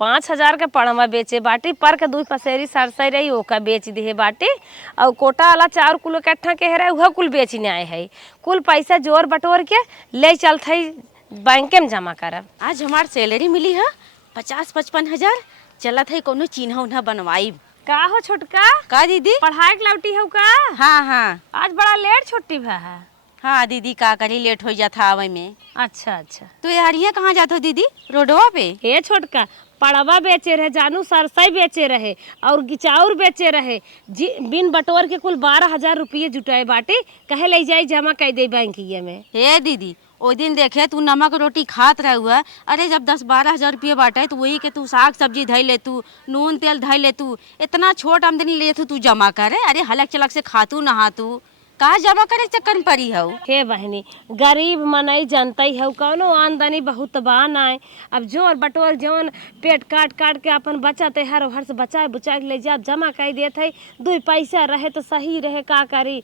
5,000 के पड़वा बेचे बाटी पर के 2 पसेरी सरसई रही ओका बेच दिहे बाटी और कोटा वाला 4 किलो कट्ठा के रहे वह कुल बेचने आए है। कुल पैसा जोर बटोर के ले चलत है बैंक में जमा करब। आज हमार सैलरी मिली है 50-55 हजार। चलत है कोनो चिन्ह उन्हा बनवाई। का हो छोटका का दीदी पढ़ाई के लौटी हो का? हाँ आज बड़ा लेट छुट्टी भा है। हाँ दीदी का करी लेट हो जाता आवे में। अच्छा तो यार ये कहाँ जाते हो दीदी? रोडवा पे? हे छोटका पड़वा बेचे रहे, जानू सरसई बेचे रहे और गिचाउर बेचे रहे जी। बिन बटोर के कुल 12,000 रुपये जुटाए बाटे कहे ले जाए जमा कर दे बैंकिया में। हे दीदी ओ दिन देखे तू नमक रोटी खात रह हुआ। अरे जब 10-12 हजार रुपये बाटे तो वही के तू साग सब्जी धई ले, तू नून तेल धई ले, तू इतना छोट आमदनी ले तू जमा करे। अरे हलक चलक से खातू नहा तू कहा जमा करे चक्कर में पड़ी हो। हे बहनी गरीब मनई जनता ही हो, कौनो आमदनी बहुत बान आए। अब जोर बटोर जौन पेट काट काट के अपन बचत हर हर से बचाए बुचाए ले जा जमा कर देते है। 2 पैसा रहे तो सही रहे का करी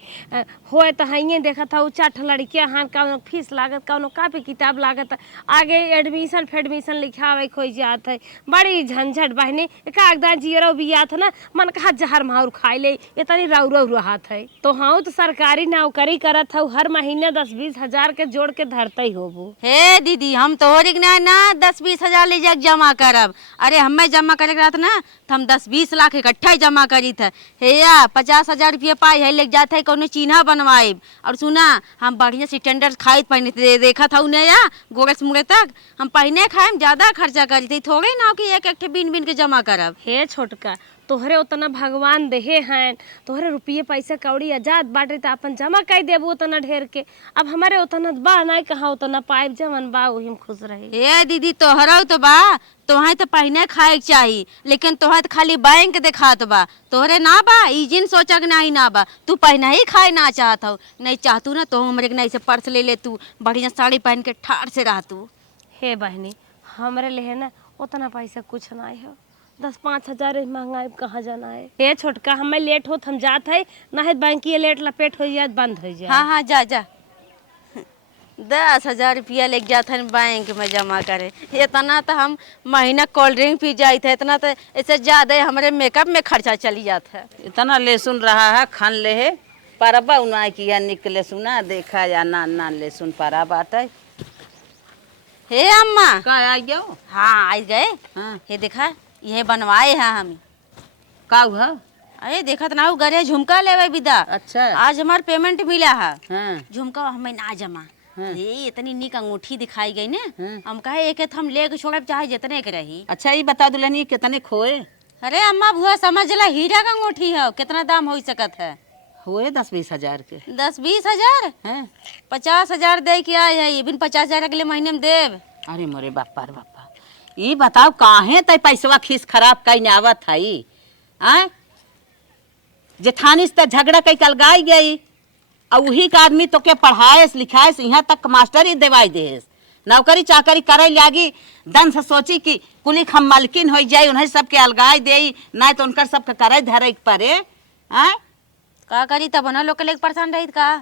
होए तो हइये देखा था चाट लड़कियां हाँ कौनो फीस लागत कौनो कापी किताब लागत आगे एडमिशन फेडमिशन लिखावे खोई जात है। बड़ी झंझट बहनी कागदा जियरो बियात ना मन कहा जहर माहौर खाई ले इतनी राउ हाथ है। तो हाँ तो सरकारी नौकरी करत हूँ हर महीने 10-20 हजार के जोड़ के धरते ही होबू। हे दीदी हम तो ना 10-20 हजार ले जाके जमा करब। अरे हमें जमा करे रहत ना तो हम 10-20 लाख इकट्ठा ही जमा करी थे। हे या 50,000 रुपये पाई है ले जाते है कोनो चिन्ह बनवाए। और सुना हम बढ़िया से टेंडर खाई पहने देखा था उन्हें या गोरस मुड़े तक हम पहने खाए ज्यादा खर्चा करी थी थोड़े ना कि एक बिन बिन के जमा करब। हे छोटका तोहरे उतना भगवान देहे हैं, तोहरे रुपये पैसा कौड़ी आजाद बाटे तो अपन जमा कर देबू उतना ढेर के। अब हमारे उतना बा नहीं कहा उतना पाइप जमन बा वही में खुश रहे। हे दीदी तोहरा तो बा तोहे तो पहने खाए के चाहिए लेकिन तोहे तो खाली बैंक दिखात बा तोहरे ना बा ई जिन सोचक नहीं ना बा। तू पहना ही खाए ना चाहत हो नहीं चाहतू ना तो हमरे नहीं से पर्स ले ले तू बढ़िया साड़ी पहन के ठाड़ से रह तू। हे बहनी हमरे लिए ना उतना पैसा कुछ नहीं है। 10-5 हजार महंगाई कहाँ जाना है। हे छोटका हमें लेट हो हम जात है ना बैंक ये लेट लपेट हो जाए बंद हो जाए। हाँ जा 10,000 रुपया लेके जाते हैं बैंक में जमा करे। इतना तो हम महीना कोल्ड ड्रिंक पी जाए थे इतना तो इससे ज्यादा हमारे मेकअप में खर्चा चली जाता है। इतना लहसुन रहा है खान ले है परबा उना किया निकले सुना देखा या ना लहसुन परा बाटे। हे अम्मा का आ गयो? हाँ आ गए। हाँ हे देखा ये बनवाए हैं हम। का हुआ? अरे देखा तो ना गरे झुमका लेवे विदा। अच्छा आज हमार पेमेंट मिला है। हाँ झुमका हमें ना जमा। हाँ। ये इतनी निक अंगूठी दिखाई गई ने। हाँ। हम कहे एक हम लेके छोड़ब चाहे जितने के रही। अच्छा ये बता दुल्हनी कितने खोए? अरे अम्मा भुआ समझ ला हीरा का अंगूठी है कितना दाम हो सकत है? हुए 10-20 हजार के। 10-20 हजार? हैं 50 हजार दे के आए है ये बिन 50 हजार अगले महीने में देव। अरे मोरे बापा रे बापा ये बताओ काहे तय पैसवा खीस खराब कई आवत है? आय जेठानी से झगड़ा कई कल गाई गई और वही का आदमी तो के पढ़ाए लिखाए यहाँ तक मास्टर ही देवाई दे नौकरी चाकरी करे लागी दन से सोची कि कुली हम मालकिन हो जाए उन्हें सबके अलगाई दे ना तो उनकर सबके करे धरे पड़े। आय का करी तब ना लोग के लेके परेशान रही का?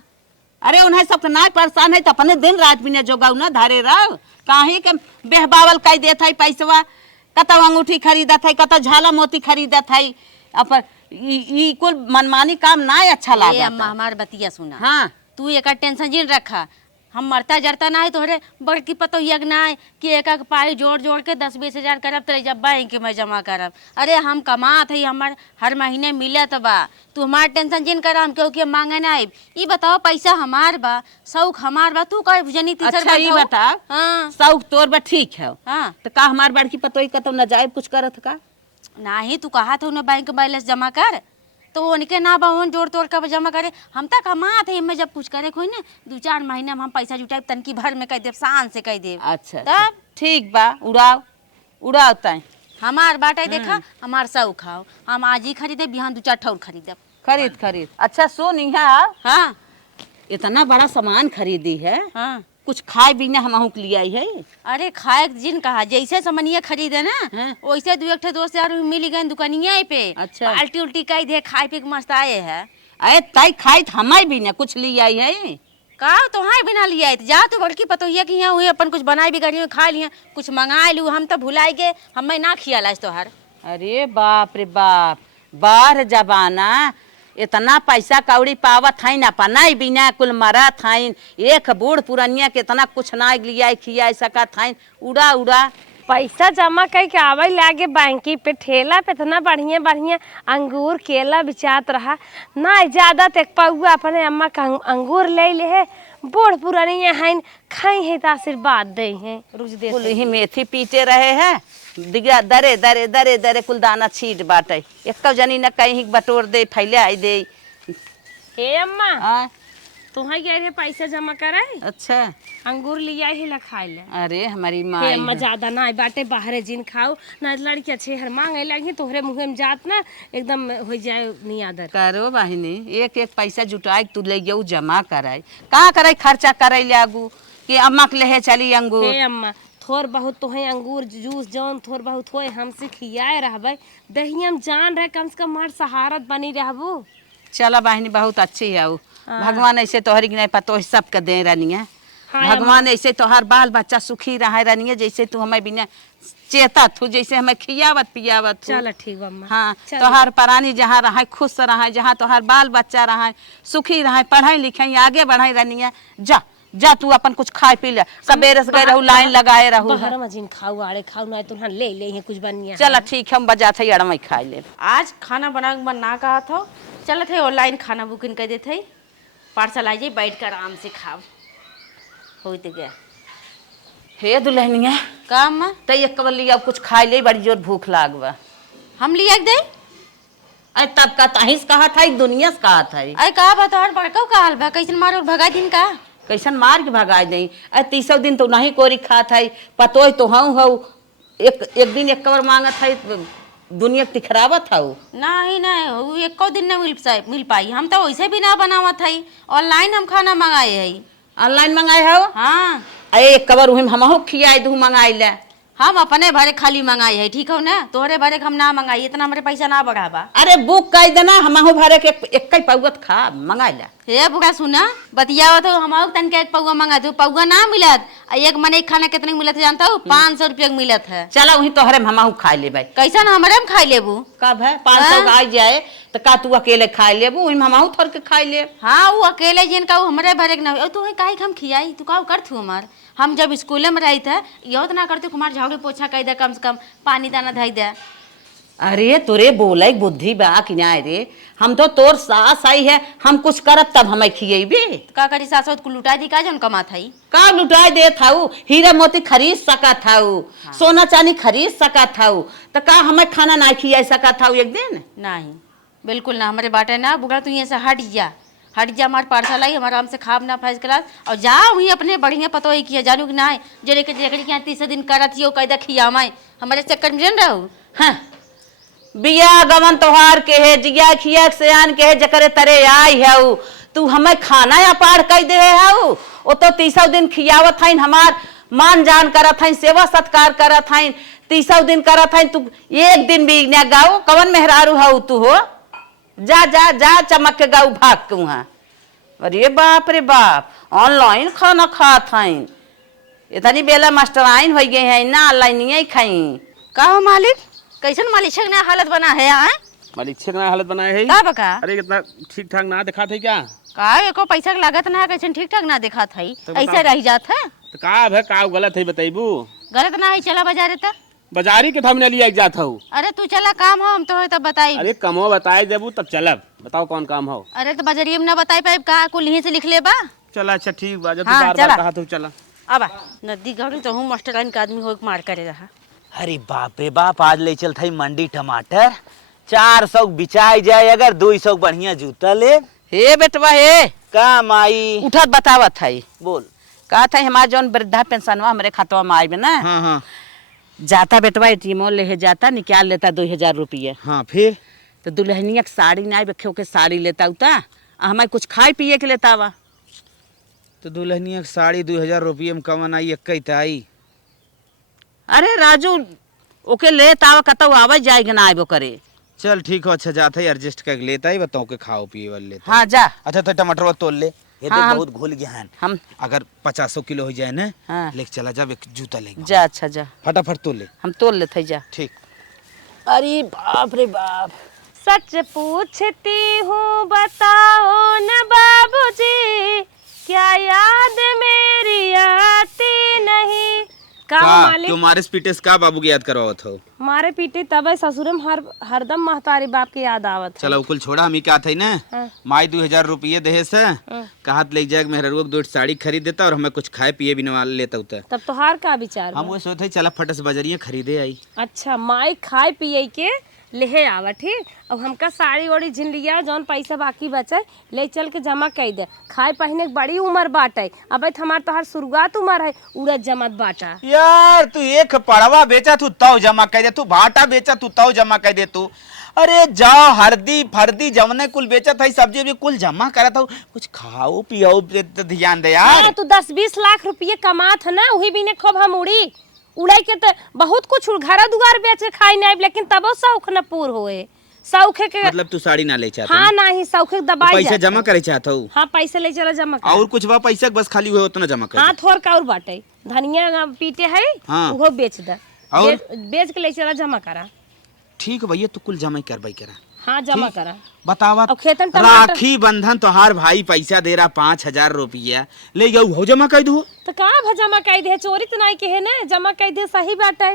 अरे उन्हें सब ना परेशान है तो अपने दिन रात बिना जोगाऊ ना धारे रहो काहे के बेहबावल कई देत है पैसवा कत अंगूठी खरीदत है कत झाला मोती खरीदत है अपन ई कुल मनमानी काम ना अच्छा लागे। अम्मा हमार बतिया सुना। हाँ तू एक टेंशन जिन रखा हम मरता जरता ना है तोहरे बड़की पतो यज्ञ ना है कि एक पाई जोड़ के 10-20 हजार करब तो जब बैंक में जमा करब। अरे हम कमात है हमार हर महीने मिलत बा। तू हमार टेंशन जिन कर हम क्योंकि मांगे ना आइब। ई बताओ पैसा हमार बा शौक हमार बा तू कहे जनी तीसर अच्छा ये बता। हाँ शौक तोर बा ठीक है हाँ तो का हमार बड़की पतोई का तो न जाए कुछ करत का? नहीं तू कहा था उन्हें बैंक बैलेंस जमा कर तो उनके ना बावन जोड़ तोड़ कर जमा करे। हम तक कमात है इनमें जब कुछ करे कोई ना 2-4 महीने में हम पैसा जुटाए तनकी भर में कह देव शान से कह देव। अच्छा तब ठीक बा उड़ाओ तय हमार बाटे देखा हमार सब खाओ हम आज ही खरीदे बिहान 2-4 ठौर खरीदब। खरीद। अच्छा सुन यहाँ हाँ इतना बड़ा सामान खरीदी है हाँ कुछ खाए बिना हम लिया है। अरे खाए जिन कहा जैसे समनिया खरीदे ना हाँ। वैसे 2-1 दोस्त यार मिल गए दुकानिया पे। अच्छा पाल्टी उल्टी कह दे खाए पी के मस्त आए है। अरे तय खाई हमारे भी ना कुछ लिया है का तो हाँ बिना लिया जा तू बड़की पतोहिया की यहाँ हुई अपन कुछ बनाई भी करी खा लिया कुछ मंगा लू हम तो भुलाई गए हमें ना खियाला तोहार। अरे बाप रे बाप, बाहर जबाना इतना पैसा कौड़ी पावत है ना पनाई बिना कुल मरत है। एक बूढ़ पुरनिया के इतना कुछ ना लिया खिया सकत है, उड़ा उड़ा पैसा जमा करके आवे लागे बैंकी पे ठेला पे इतना बढ़िया बढ़िया अंगूर केला बिचात रहा ना ज्यादा तक पौआ अपने अम्मा का अंगूर ले ले है बूढ़ पुरानिया है खाई है तो आशीर्वाद दे है रुज दे कुल ही मेथी पीटे रहे हैं दिगा दरे दरे दरे दरे कुल दाना छीट बाटे एक जनी न कहीं बटोर दे फैले आई दे। हे अम्मा आ, तुम्हें गए थे पैसा जमा कराए अच्छा अंगूर लिया ही ला खाए ले। अरे हमारी माँ हे अम्मा ज्यादा ना बाटे बाहरे जिन खाओ ना लड़की अच्छे हर मांगे लगी तोहरे मुँह में जात ना एकदम हो जाए नियादर करो बहिनी एक एक पैसा जुटाए तू ले जाऊ जमा कराई कहाँ कराई खर्चा कराई ले आगू कि अम्मा के ले चली अंगूर। हे अम्मा थोड़ बहुत तोहे अंगूर जूस जौन थोड़ बहुत होए हमसे खियाए रहबे दही हम जान रहे कम से कम हमार सहारत बनी रहबू। चला बहिनी बहुत अच्छी है भगवान ऐसे तोहरी नहीं पतो सबके दे रही है। भगवान ऐसे तोहर बाल बच्चा सुखी रहे रही है जैसे तू हमें बिना चेतत हूँ जैसे हमें खियावत पियावत। चल ठीक अम्मा। हाँ तोहर प्राणी जहाँ रहे खुश रहे जहाँ तोहर बाल बच्चा रहे सुखी रहे पढ़ाई लिखाई आगे बढ़ाई रही है। जा जा तू अपन कुछ खाए पी ले सबेरे से गए रहू लाइन लगाए रहू बाहर में जिन खाऊ आड़े खाऊ ना तुम ले ले हैं कुछ बनिया। चल ठीक हम बजा थे अड़मई खाए ले। आज खाना बना ना कहा था चल थे ऑनलाइन खाना बुकिंग कर देते पार्सल आ जाए बैठ कर आराम से खाओ हो तो गया। हे दुल्हनिया का अम्मा तो एक कबर लिया कुछ खाए ले बड़ी जोर भूख लागवा हम लिया दे अरे तब का तहिस कहा था दुनिया से कहा था अरे कहा बता बड़का का हाल बा कैसन मारो भगा दिन का कैसन मार के भगा दई। अरे 30 दिन तो नहीं कोरी खात है पतो तो हूँ एक दिन एक कबर मांगत है दुनिया के तिखरावत है नहीं नहीं एको दिन नहीं मिल पाई हम तो वैसे भी ना बनावत है ऑनलाइन हम खाना मंगाए है। ऑनलाइन मंगाए हो? हाँ अरे एक कबर उहिम हमहू खियाए दू मंगाई ले हम अपने भरे खाली मंगाई है ठीक हो ना तोहरे भरे हम ना मंगाई इतना हमारे पैसा ना बढ़ावा। अरे बुक कर देना हमहू भरे के एक पौगत खा मंगाई ले। हे बुढ़ा सुना बतियावत हो हम तन के एक पौवा मंगा दो पौवा ना मिलत एक मने खाना कितने मिलत है जानता हो 500 रुपया मिलत है। चला वही तोहरे हमहू खाए ले भाई कैसा ना हमारे में खाई लेबू कब है 500 आ जाए तो का तू अकेले खाए लेबू वही हमहू थोड़ के खाए ले। हाँ वो अकेले जिन का हमारे भरे के ना तू काहे हम खियाई तू का कर थू हमार हम जब स्कूल में रही थे यह तो ना करते कुमार झाड़ू पोछा कह दे कम से कम पानी दाना धई दे। अरे तोरे बोले बुद्धि बा कि ना रे हम तो तोर सास आई है हम कुछ करब तब हमें खिएबे का करी सासोत को लुटा दी का जन कमा थाई का लुटाए दे थाऊ हीरा मोती खरीद सका थाऊ सोना चांदी खरीद सका थाऊ तो का हमें खाना ना खिया सका थाऊ एक दिन नहीं बिल्कुल ना हमारे बाटे ना बुगड़ा तू यहाँ से हट जा हमारे पार्सल आई हमारा हमसे खाब ना फर्स्ट क्लास और जा वही अपने बढ़िया पतो ही किया जानू कि ना जो लेके यहाँ 30 दिन करत ही कैदा खिया मैं हमारे चक्कर में रहू। हाँ बिया गवन तोहार के है जिया खिया सयान के है जकरे तरे आई है तू हमें खाना या पार कर दे है वो तो 30 दिन खियावत है हमार मान जान करत है सेवा सत्कार करत है 30 दिन करत है तू एक दिन भी न गाओ कवन मेहरारू है तू हो जा जा जा चमक के गाऊ भाग के वहाँ। अरे बाप रे बाप ऑनलाइन खाना खात है इतनी बेला मास्टर आइन हो गए हैं ना ऑनलाइन नहीं खाई का हो मालिक कैसन मालिक छक ना हालत बना है यहाँ मालिक छक ना हालत बना है का बका अरे कितना ठीक ठाक ना दिखा थे क्या का एको पैसा के लागत ना कैसन ठीक ठाक ना दिखा था तो ऐसे रह जात है तो का है का गलत है बताइबू गलत ना है चला बाजारे तक बाजारी के हमने लिया जात हूँ। अरे तू चला काम हो हम तो तब बताई अरे कमो बताए देबू तब चलब बताओ कौन काम हो। अरे तो बाजारी में ना बताई पाए का कुल यहीं से लिख ले बा चला अच्छा ठीक बा जब हाँ, बार चला। बार कहा तो चला अब नदी गढ़ी तो हूँ मास्टर का आदमी हो मार करे रहा। अरे बाप रे बाप आज ले चल थई मंडी टमाटर 400 बिचाई जाए अगर 200 बढ़िया जूता ले। हे बेटवा हे का माई उठत बतावत है बोल का था हमारा जौन वृद्धा पेंशनवा हमारे खतवा में आई में ना हाँ हाँ जाता बेटवा एटीएम ले जाता निकाल लेता 2000 रुपये हाँ फिर तो दुल्हनिया के साड़ी नहीं रखे के साड़ी लेता उता हमें कुछ खाए पिए के लेता वा तो दुल्हनिया की साड़ी 2000 रुपये में कवन आई एक आई। अरे राजू ओके लेता वा कतौ आवे जाएगा ना आबो करे। चल ठीक हो अच्छा जाता है एडजस्ट कर लेता ही बताओ के खाओ पिए वाले लेता। हाँ जा अच्छा तो टमाटर तोल ले ये हाँ, देख हम- बहुत घुल गया है। हम अगर 50 किलो हो जाए ना हाँ। लेके चला जा, एक जूता लेके जा अच्छा जा, फटाफट तो ले। हम तोल लेते जा। ठीक। अरे बाप रे बाप। सच पूछती हूँ बताओ न बाबूजी, क्या याद मेरी आती नहीं? का हो मालिक? क्यों मारे पीटेस का बाबू की याद करवावत हो? मारे पीटे तबे ससुरम हरदम महतारी बाप की याद आवत है। चलो उकुल छोड़ा, हम ही क्या थे ना हाँ। माई 2000 रुपये दहे से कहत ले जाए मेहरुआ को 2 साड़ी खरीद देता और हमें कुछ खाए पिए भी नवा लेता होता। तब तोहार का विचार हम बा? वो सोचते चला फट से बाजारिया खरीदे आई। अच्छा माई खाए पिए के लेहे आवा ठीक। अब हमका साड़ी ओड़ी जिन लिया जौन पैसा बाकी बचे ले चल के जमा कर दे। खाए पहने के बड़ी उम्र बाटे, अब हमार तोहार शुरुआत उम्र है उड़द जमत बाटा। यार तू एक पड़वा बेचा तू तव जमा कर दे, तू भाटा बेचा तू तव जमा कर दे तू। अरे जाओ हरदी फरदी जमने कुल बेचा था, सब्जी भी कुल जमा करा था, कुछ खाओ पियो ध्यान दे यार। तू 10-20 लाख रुपये कमात है ना, वही भी ने खूब हम उड़ाई के तो बहुत कुछ घर दुआर बेच खाई नहीं, लेकिन तबो शौक न पूर होए। शौक के मतलब तू साड़ी ना ले चाहता? हाँ नहीं शौक दबाई पैसा जमा करे चाहता हूँ? हाँ पैसे ले चला जमा कर। और कुछ बा पैसा बस खाली हुए उतना जमा कर। हाँ थोड़ का और बाटे धनिया पीटे है हाँ। वो बेच दे, और? बेच के ले चला जमा करा। ठीक भैया तू कुल जमा कर भाई करा। हाँ जमा ठीक। करा। बतावा अब खेतन टमाटर- राखी बंधन तोहार भाई पैसा दे रहा 5000 रुपया ले गया, हो जमा कर दू। तो कहाँ भा जमा कर दे, चोरी तो नहीं के है ना, जमा कर दे सही बाटे।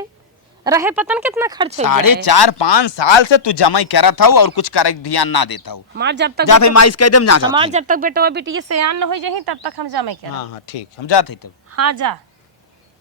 रहे पतन कितना खर्च हो जाए। 4.5-5 साल से तू जमा करा था और कुछ करे ध्यान ना देता हूँ। हमार जब तक जाते माइस कह दे हम जा हमार जब तक बेटवा बेटी सयान न हो जाही तब तक हम जमा करा। हाँ हाँ ठीक हम जाते तब। हाँ जा,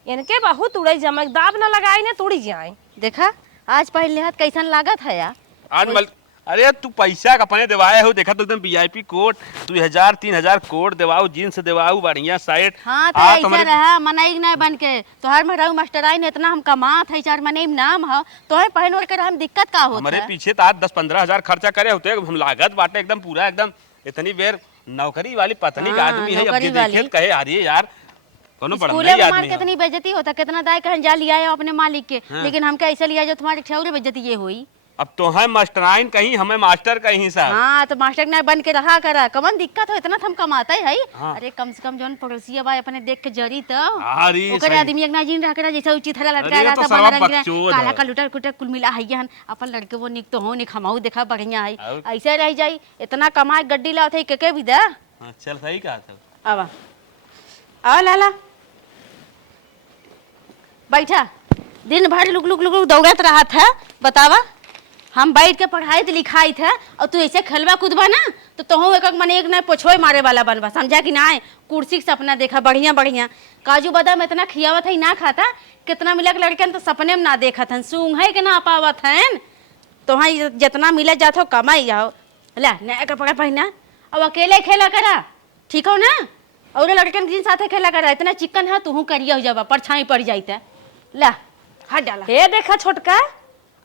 इनके बहुत उड़े जमा, दाब न लगाई ना तोड़ी जाए। देखा आज पहले हाथ कैसन लागत है यार। आज मल अरे तू पैसा का पने देवाए हो, देखा तो एकदम वीआईपी कोट 2000-3000 कोट देवाऊ, जींस देवाऊ, बढ़िया शर्ट। हाँ तो ऐसा रहा मनाई नहीं बन के तोहर में रहू मास्टराई ने इतना हम कमात है, चार मने नाम है तोहर पहन ओढ़ कर हम दिक्कत का होता हमारे है? पीछे तो आज 10-15 हजार खर्चा करे होते, हम लागत बाटे एकदम पूरा एकदम। इतनी बेर नौकरी वाली पत्नी का हाँ, आदमी है, अब नौकरी ये देखे वाली। कहे अरे यार कोनो बड़ा स्कूले नहीं में मार आदमी है। कितनी बेइज्जती होता, कितना दाय कहन जा लिया है अपने मालिक के, लेकिन हमके ऐसे लिया जो तुम्हारे ठौरे बेइज्जती ये हुई। अब तो है मास्टराइन कहीं, हमें मास्टर कहीं साहब। हाँ तो मास्टर ने बन के रहा करा, कमन दिक्कत हो इतना हम कमाते है। हाँ। अरे कम से कम जौन पड़ोसिया बा अपने देख के जरी तो अरे ओकरे सही। आदमी एक ना जीन रह करा जैसा उचित हरा लटका अरे रहा तो था सर्वा बना रंग बकचोद काला है। का लुटर कुटर कुल मिला है हन अपन लड़के वो निक तो हो निक हमाऊ देखा बढ़िया है। और? ऐसे रह जाई इतना कमाए गड्डी लाओ थे के भी दा। हाँ, चल सही कहा था। आवा आओ लाला बैठा, दिन भर लुक लुक लुक लुक दौड़त रहा था। बतावा हम बैठ के पढ़ाई तो लिखाई था और तू ऐसे खलवा कूदबा ना तो तोहू एक मने एक ना पोछोए मारे वाला बनबा, समझा कि ना? कुर्सी के सपना देखा बढ़िया बढ़िया, काजू बादाम इतना खियावत है ना खाता, कितना मिला के लड़कन तो सपने में ना देखत हन, सूंघ है कि ना पावत हन। तो हाँ जितना मिला जात हो कमाई जाओ, ला नया कपड़ा पहना अब अकेले खेला करा, ठीक हो ना? और लड़कन के साथे खेला करा, इतना चिकन है तू करिया हो जाबा परछाई पड़ जाता। ला हट डाला। हे देखा छोटका,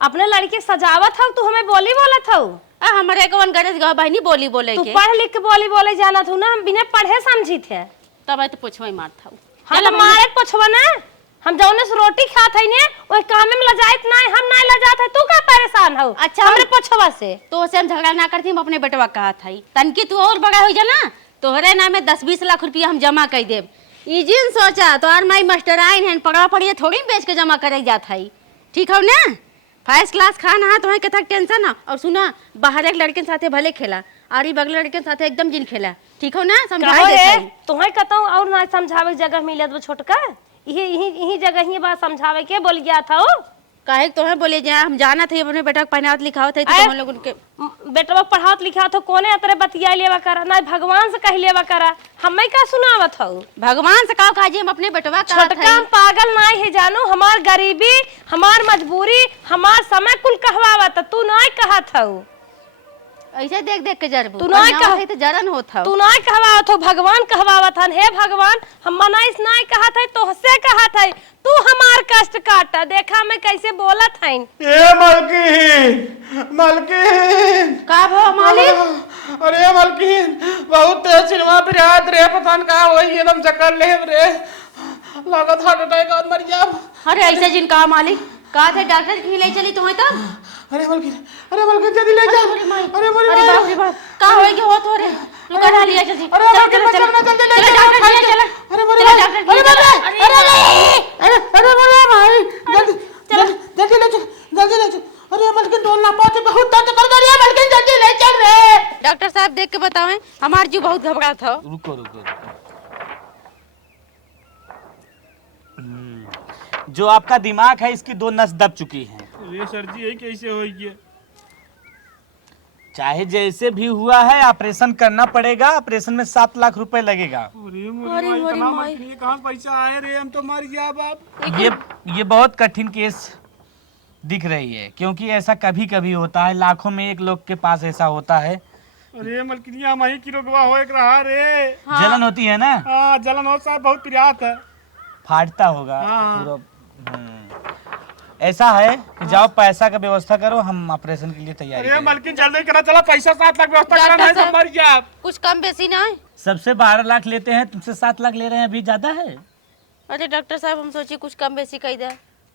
अपने लड़की सजावत हो तू हमें बोली बोलत हो। हमारे कौन गरज गा बहनी बोली बोले तू के, पढ़ लिख के बोली बोले जाना तू ना, हम बिना पढ़े समझी थे। तब तो पोछवाई मारता हूँ। हम तो मारे पोछवा ना, हम जौने से रोटी खात है ने ओए काम में लजाइत ना, हम ना लजात है, तू का परेशान हो? अच्छा, हमरे पोछवा से तो से हम झगड़ा ना करती, हम अपने बेटवा कहा था तनकी तू और बड़ा हो जाना, तोहरे नाम में 10-20 लाख रुपया हम जमा कर देब। ई जिन सोचा तो आर माई मास्टर आइन है पढ़वा पढ़िए थोड़ी बेच के जमा करे जात है, ठीक हो ना? फर्स्ट क्लास खाना है तुम्हें कथा टेंशन ना। और सुना बाहर एक लड़के साथे भले खेला और ई बगल लड़के साथे एकदम जिन खेला, ठीक हो ना? समझाई देते तुम्हें कहता और ना समझावे जगह मिलत बा छोटका, यही जगह ही बात समझावे के बोल गया था। काहे तुम्हें बोले जा हम जाना थे अपने बेटा को पहनावत लिखावत है तो हम लोग उनके बेटवा पढ़ावत लिखावत हो, कोने अतरे बतिया लेवा करा ना, भगवान से कह लेवा करा, हमें का सुनावत हो? भगवान से कहो काजी हम अपने बेटवा का छोटका हम पागल ना है जानो, हमार गरीबी हमार मजबूरी हमार समय कुल कहवावत, तू ना कहत हो। ऐसे देख देख के जरबू तू ना कह तो जरन होत हो। तू ना कहवावत हो, भगवान कहवावत हन। हे भगवान हम मनाइस ना कहत है, तोहसे कहत है, तू हमार कष्ट काटा, देखा मैं कैसे बोलत है। ए मलकिन मलकिन का भो मालिक? अरे मलकिन बहुत तेज सिनेमा बिरात रे, पता न का होई एकदम चक्कर ले रे, लागत हार्ट अटैक और मर जा। अरे ऐसे जिन का मालिक का थे डॉक्टर की ले चली तुम्हें तब? अरे मलकिन जल्दी ले जा। अरे मोरी अरे बाप रे बाप, का होएगी हो तो रे, रुका ना लिया जल्दी। अरे मलकिन बचाना जल्दी ले जा। अरे मोरी चला डॉक्टर के लिए चला। अरे मोरी भाई जल्दी ले चल, जल्दी ले चल। अरे मलकिन डोलना पाते बहुत दर्द कर रही है मलकिन, जल्दी ले चल रे। डॉक्टर साहब देख के बतावें, हमार जीव बहुत घबरा था। रुको। जो आपका दिमाग है इसकी 2 नस दब चुकी हैं। अरे सर जी ये कैसे होगी? चाहे जैसे भी हुआ है ऑपरेशन करना पड़ेगा। ऑपरेशन में 7 लाख रुपए लगेगा। अरे मोरी इतना मलकिन कहाँ पैसा आए रे, हम तो मर गया बाप। ये बहुत कठिन केस दिख रही है, क्योंकि ऐसा कभी कभी होता है, लाखों में एक लोग के पास ऐसा होता है। अरे मलकिनिया माही की रोगवा हो एक रहा रे। जलन होती है ना, हाँ जलन हो साहब, बहुत प्रयास है। फाटता होगा हाँ। पूरा। ऐसा है कि जाओ पैसा का व्यवस्था करो, हम ऑपरेशन के लिए तैयारी अरे करें। मलकिन जल्दी करा, चला पैसा 7 लाख व्यवस्था करा, नहीं तो मर गया। कुछ कम बेसी ना है? सबसे 12 लाख लेते हैं, तुमसे 7 लाख ले रहे हैं, अभी ज्यादा है। अरे डॉक्टर साहब हम सोची कुछ कम बेसी कही दे।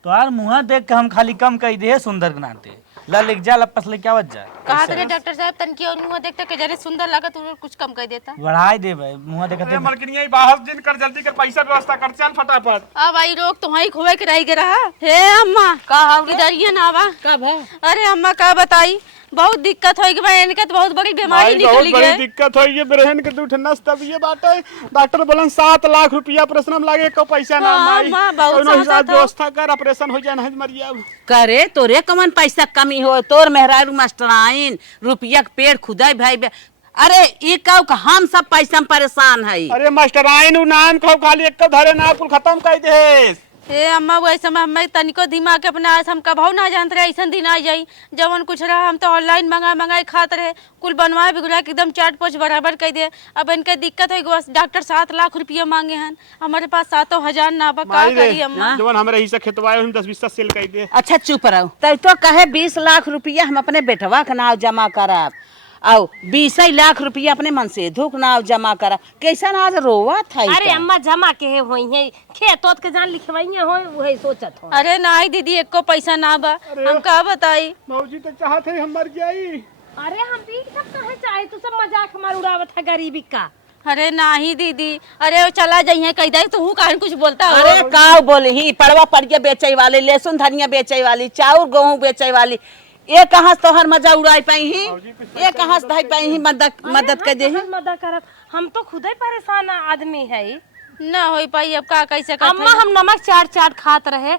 तो यार मुँह देख के हम खाली कम कही दे सुंदर बनाते ला लिख जा लपस ले क्या वजह कहा था डॉक्टर साहब तनकी और मुंह देखते के जरे सुंदर लगा तो कुछ कम कर देता। बढ़ाई दे भाई, मुँह देखते अरे मलकिनिया ये बाहर दिन कर, जल्दी कर, पैसा व्यवस्था कर, चल फटाफट। अब आई रोग तुम्हारी खोए के रह गया रहा। हे अम्मा इधर ये ना आवा। कब है? अरे अम्मा का बताई, बहुत दिक्कत होगी भाई, इनका तो बहुत बड़ी बीमारी बहुत निकली बड़ी है। दिक्कत होगी, ब्रेन के उठनस तब ये बात है। डॉक्टर बोलन 7 लाख रुपया ऑपरेशन में लागे, को पैसा ना हाँ, माई। माँ, बहुत कौनो साथ हिसाब था। व्यवस्था कर, ऑपरेशन हो जाए, नहीं मर गया। करे तोरे कमन पैसा कमी हो, तोर मेहरारू मास्टराइन रुपया के पेड़ खुदाई भाई अरे ई कहू कि हम सब पैसा में परेशान है। अरे मास्टर आइन नाम कहो, खाली एक धरे ना कुल खत्म कर दे। हे अम्मा वो ऐसे में हमें तनिको दिमाग के अपना हम कभू ना जानते रहे, ऐसा दिन आ जाई जवन कुछ रहा हम तो ऑनलाइन मंगाए खात रहे, कुल बनवाए बिगड़ा के एकदम चाट पोच बराबर कर दे। अब इनके दिक्कत है बस डॉक्टर 7 लाख रुपया मांगे हैं, हमारे पास 7,000 ना बा, का करी अम्मा। जवन हमारे हिस्सा खेतवाए हम 10-20 सेल कर दे। अच्छा चुप रहो, तो कहे 20 लाख रुपया हम अपने बेटवा के नाव जमा कराब, और 20 लाख रुपया अपने मन से धुक नाव जमा करा। कैसा आज रोवा था? अरे अम्मा जमा के होई है, खेत ओत के जान लिखवाइए हो, वही सोचत हो। अरे नहीं दीदी एको पैसा ना बा, हम का बताई। मौजी तो चाहते हम मर गई। अरे हम भी सब कहे चाहे, तू सब मजाक हमार उड़ावत है गरीबी का। अरे नहीं दीदी, अरे वो चला जाइए कह दे तू काहे कुछ बोलता हो। अरे काव बोलही, पड़वा पड़िया बेचे वाली, लहसुन धनिया बेचे वाली, चाउर गेहूं बेचे वाली, ये कहाँ से तोहर मजा उड़ाई पाई ही, ये कहाँ से पाई ही मदद कर दे। मदद करब, हम तो खुद ही परेशान आदमी है। ना हो पाई, अब का कैसे कर। अम्मा हम नमक चाट खात रहे,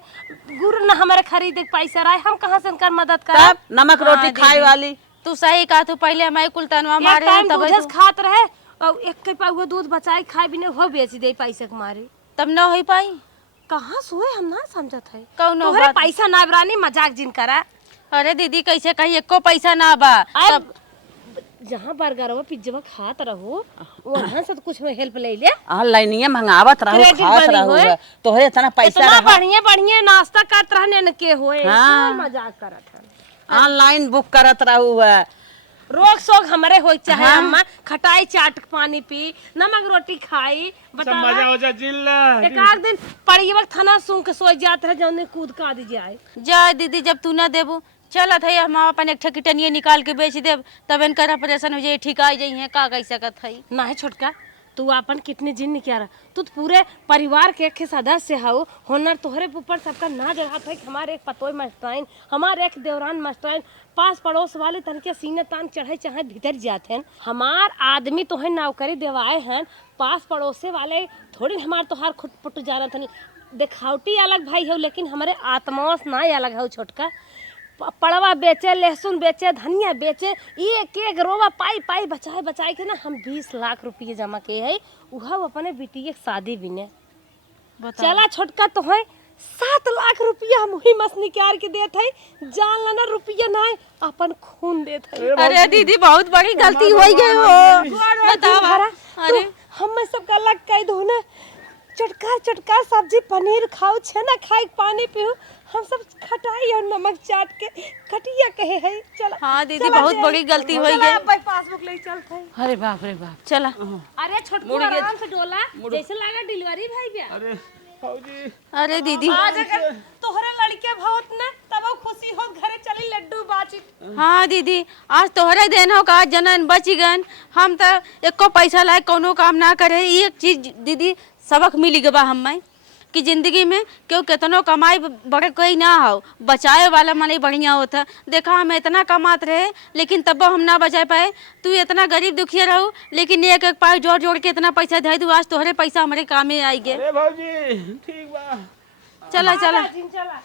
गुरु न हमारे खरीदे के पैसा रहे, हम कहाँ से उनका मदद करब? तब नमक रोटी खाए वाली तू सही कहा, तू पहले हमारे कुल तनवा मारे टाइम तब दूधस खात रहे, और एक के पाव दूध बचाई खाए बिने हो बेच दे पैसा के मारे। तब ना हो पाई। कहाँ सोए हम ना समझत है, कौनो तोहरे बात। पैसा ना बरानी मजाक जिन करा। अरे दीदी कैसे कही, एको पैसा ना बा। अब जहाँ बर्गर हो पिज्जा खात रहो, वहाँ से तो कुछ हेल्प ले ले। ऑनलाइनिया मंगावत रहो, क्रेडिट खात बनी रहो, होए। तोहरे इतना पैसा इतना रहा, बढ़िया बढ़िया नाश्ता करत रहने न के होए, हाँ। कोई मजाक करत है। ऑनलाइन बुक करत रहू है। रोग सोग हमारे हो चाहे अम्मा, खटाई चाट पानी पी, नमक रोटी खाई, सब मजा हो जा जिल्ला। एक आध दिन पड़ी वक्त थाना सूंघ के सोच जात रहे, जौने कूद का दी जाए। जा दीदी जब तू ना देबू चलत है, हम अपन एक ठकिटनिया निकाल के बेच देब, तब इनकर ऑपरेशन हो जाए, ठीक आ जाइए, का कह सकत है। ना है छोटका, तू अपन कितने जिन क्या रहा, तू तो पूरे परिवार के एक सदस्य हो, होनर तोहरे ऊपर सबका ना जरहात है कि हमारे एक पतोई मास्टराइन, हमारे एक देवरान मास्टराइन, पास पड़ोस वाले तनके सीने तान चढ़े चाहे भीतर जाते हैं। हमार आदमी तोहे नौकरी देवाए हैं, पास पड़ोसे वाले थोड़ी हमार तोहार खुद पुट जाना था। दिखावटी अलग भाई हो, लेकिन हमारे आत्मा से ना अलग हो छोटका। पड़वा बेचे, लहसुन बेचे, धनिया बेचे, एक एक रोवा पाई पाई बचाए बचाए के ना हम 20 लाख रुपये जमा किए है, वह अपने बेटी के शादी भी ने। चला छोटका तो है 7 लाख रुपया हम वही मस निकाल के देते है, जान लेना रुपया ना अपन खून देते है। अरे दीदी बहुत बड़ी गलती हो गई हो, बताओ। अरे हम सब अलग कह दो ना, चटकार चटकार सब्जी पनीर खाओ, छेना खाए, पानी पियो, हम सब खटाई और नमक चाट के खटिया कहे है। चला हाँ दीदी बहुत बड़ी गलती हो गई। पासबुक ले चलते हैं। अरे बाप रे बाप, चला। अरे छोटकू आराम से डोला, जैसे लगा डिलीवरी भाई गया। अरे फौजी, अरे दीदी आज अगर तोहरे लड़के बहुत न तब खुशी हो घरे चली लड्डू बाची। हाँ दीदी, आज तोहरे देन हो का जनन बच गन। हम तो एको पैसा लाए कोनो काम ना करे। एक चीज दीदी सबक मिली गबा हमें कि जिंदगी में क्यों कितनो कमाई बड़े कोई ना हो, बचाए वाला माने बढ़िया होता। देखा हम इतना कमात रहे लेकिन तब हम ना बचा पाए। तू इतना गरीब दुखिया रहू लेकिन एक एक पाई जोड़ जोड़ के इतना पैसा दे दू, आज तोहरे पैसा हमारे काम में आई गे। अरे भौजी ठीक बा। चला चला चला